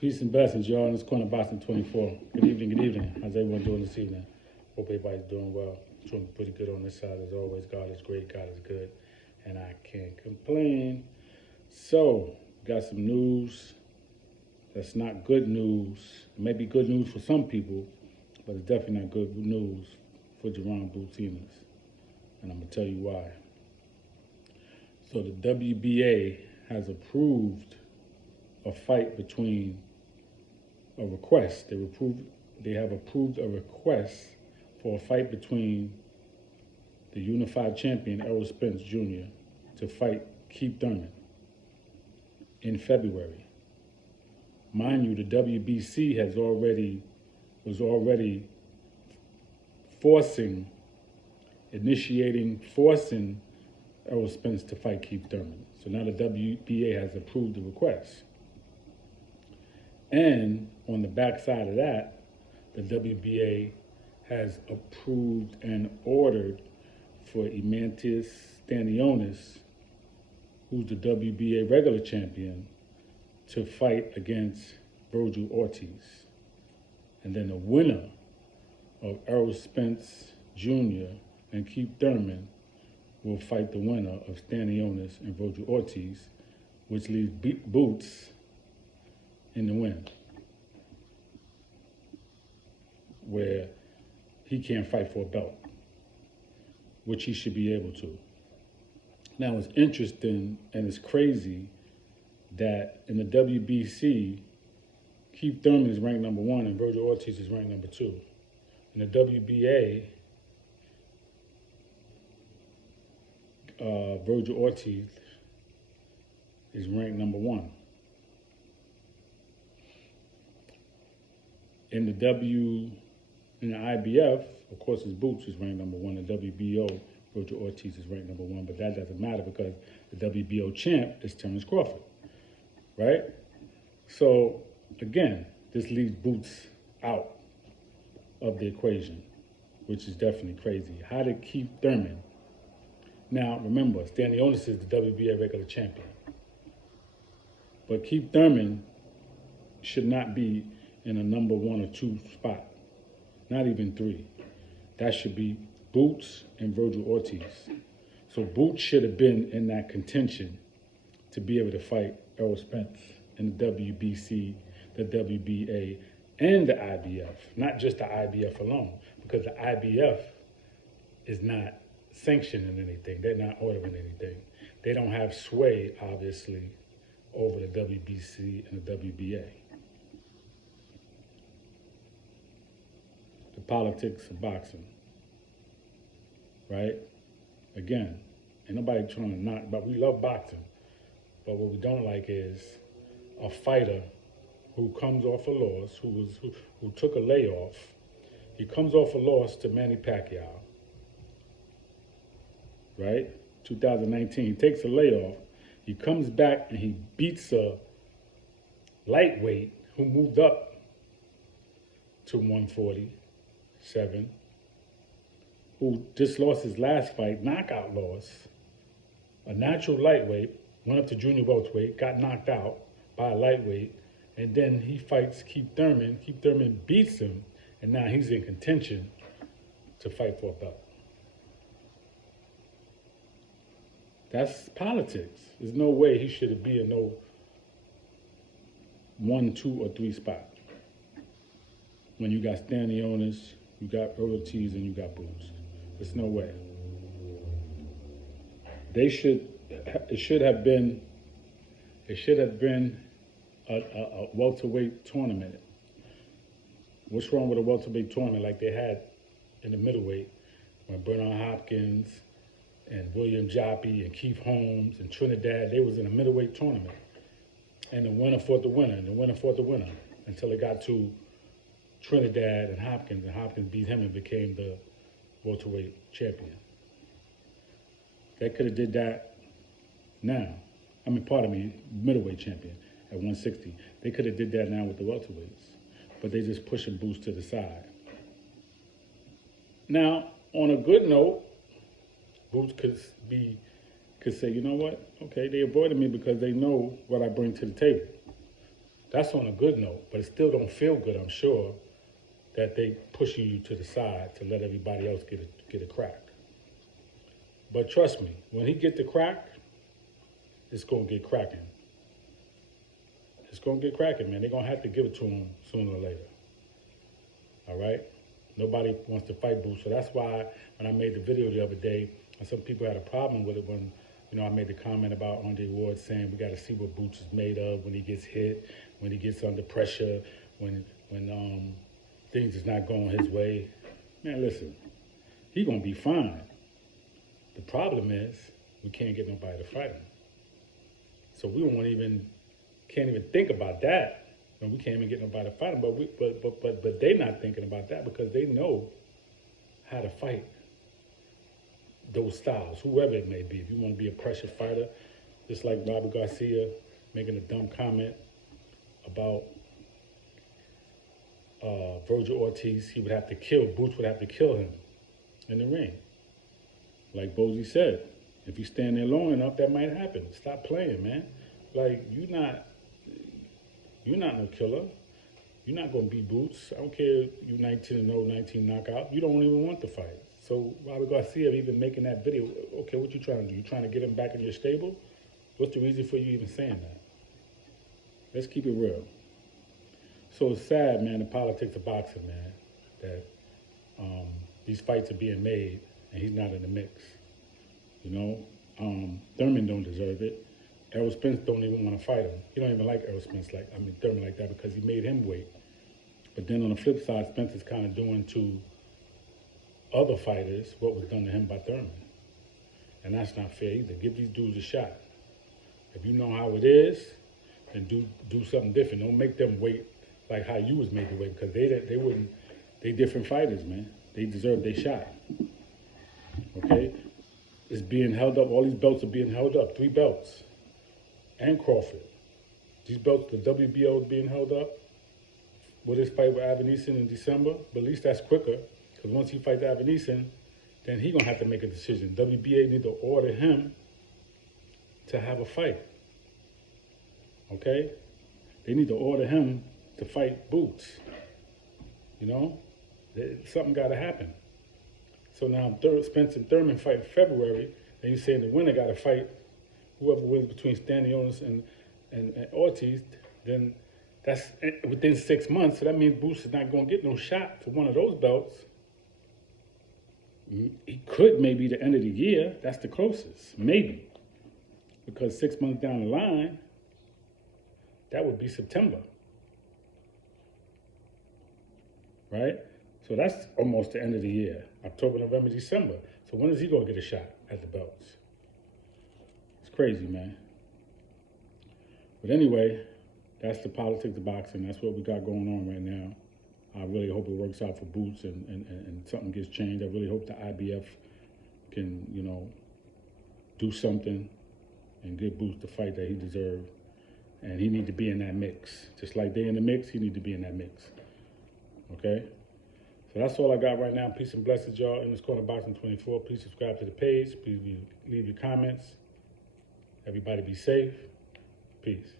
Peace and blessings, y'all. In this corner, Boston 24. Good evening, good evening. How's everyone doing this evening? Hope everybody's doing well. Doing pretty good on this side as always. God is great, God is good, and I can't complain. So, got some news that's not good news. It may be good news for some people, but it's definitely not good news for Jaron Ennis. And I'm going to tell you why. So the WBA has approved a fight between a request. They have approved a request for a fight between the unified champion Spence Jr. to fight Thurman in February. Mind you, the WBC was already forcing Spence to fight Thurman. So now the WBA has approved the request. And on the backside of that, the WBA has approved and ordered for Stanionis, who's the WBA regular champion, to fight against Ortiz. And then the winner of Spence Jr. and Thurman will fight the winner of Stanionis and Ortiz, which leaves Boots in the win, where he can't fight for a belt, which he should be able to. Now, it's interesting and it's crazy that in the WBC, Thurman is ranked number 1 and Ortiz is ranked number 2. In the WBA, Ortiz is ranked number 1. In the IBF, of course, his Boots is ranked number 1. The WBO, Ortiz is ranked number 1, but that doesn't matter because the WBO champ is Terrence Crawford, right? So again, this leaves Boots out of the equation, which is definitely crazy. How did Thurman? Now remember, Stanionis is the WBA regular champion, but Thurman should not be in a number 1 or 2 spot, not even 3. That should be Boots and Ortiz. So Boots should have been in that contention to be able to fight Spence in the WBC, the WBA, and the IBF, not just the IBF alone, because the IBF is not sanctioning anything. They're not ordering anything. They don't have sway, obviously, over the WBC and the WBA. The politics of boxing, right? Again, ain't nobody trying to knock, but we love boxing. But what we don't like is a fighter who comes off a loss, who took a layoff. He comes off a loss to Manny Pacquiao, right? 2019, he takes a layoff. He comes back and he beats a lightweight who moved up to 147, who just lost his last fight, knockout loss, a natural lightweight, went up to junior welterweight, got knocked out by a lightweight, and then he fights Thurman. Thurman beats him, and now he's in contention to fight for a belt. That's politics. There's no way he should be in no 1, 2, or 3 spot. When you got Stanionis, you got Ortiz, and you got Boots. There's no way. It should have been a welterweight tournament. What's wrong with a welterweight tournament like they had in the middleweight when Bernard Hopkins and William Joppy and Keith Holmes and Trinidad, they was in a middleweight tournament. And the winner fought the winner, and the winner fought the winner until it got to Trinidad and Hopkins beat him and became the welterweight champion. They could have did that now. Middleweight champion at 160. They could have did that now with the welterweights, but they just pushing Boots to the side. Now, on a good note, Boots could say, you know what? Okay, they avoided me because they know what I bring to the table. That's on a good note, but it still don't feel good, I'm sure, that they pushing you to the side to let everybody else get a crack. But trust me, when he get the crack, it's gonna get cracking. It's gonna get cracking, man. They're gonna have to give it to him sooner or later. All right? Nobody wants to fight Boots, so that's why when I made the video the other day, and some people had a problem with it when, I made the comment about Andre Ward saying we got to see what Boots is made of when he gets hit, when he gets under pressure, when things is not going his way. Man, listen, he gonna be fine. The problem is we can't get nobody to fight him. So we can't even think about that. And we can't even get nobody to fight him. But they're not thinking about that because they know how to fight those styles, whoever it may be. If you want to be a pressure fighter, just like Robert Garcia making a dumb comment about Virgil Ortiz, Boots would have to kill him in the ring. Like Bozy said, if you stand there long enough, that might happen. Stop playing, man. Like, you're not no killer. You're not going to beat Boots. I don't care if you're 19-0, 19 knockout. You don't even want to fight. So Robert Garcia even making that video, okay, what you trying to do? You trying to get him back in your stable? What's the reason for you even saying that? Let's keep it real. So it's sad, man, the politics of boxing, man, that these fights are being made and he's not in the mix. Thurman don't deserve it. Errol Spence don't even want to fight him. He don't even like Thurman like that because he made him wait. But then on the flip side, Spence is kind of doing to other fighters what was done to him by Thurman. And that's not fair either. Give these dudes a shot. If you know how it is, then do something different. Don't make them wait like how you was made to wait because they different fighters, man. They deserve their shot. Okay? It's being held up. All these belts are being held up. 3 belts. And Crawford. These belts, the WBO is being held up with his fight with Avanesan in December. But at least that's quicker, because once he fights Avanesan, then he's going to have to make a decision. WBA need to order him to have a fight. Okay? They need to order him to fight Boots. Something got to happen. So now Spence and Thurman fight in February, and you're saying the winner got to fight whoever wins between Stanionis and Ortiz, then that's within 6 months. So that means Boots is not going to get no shot for one of those belts. He could maybe the end of the year. That's the closest, maybe. Because 6 months down the line, that would be September. Right? So that's almost the end of the year. October, November, December. So when is he going to get a shot at the belts? Crazy, man. But anyway, that's the politics of boxing. That's what we got going on right now. I really hope it works out for Boots and something gets changed. I really hope the IBF can, do something and give Boots the fight that he deserves. And he need to be in that mix. Just like they in the mix, he need to be in that mix. Okay? So that's all I got right now. Peace and blessings, y'all. In this corner, Boxing 24. Please subscribe to the page. Please leave your comments. Everybody be safe. Peace.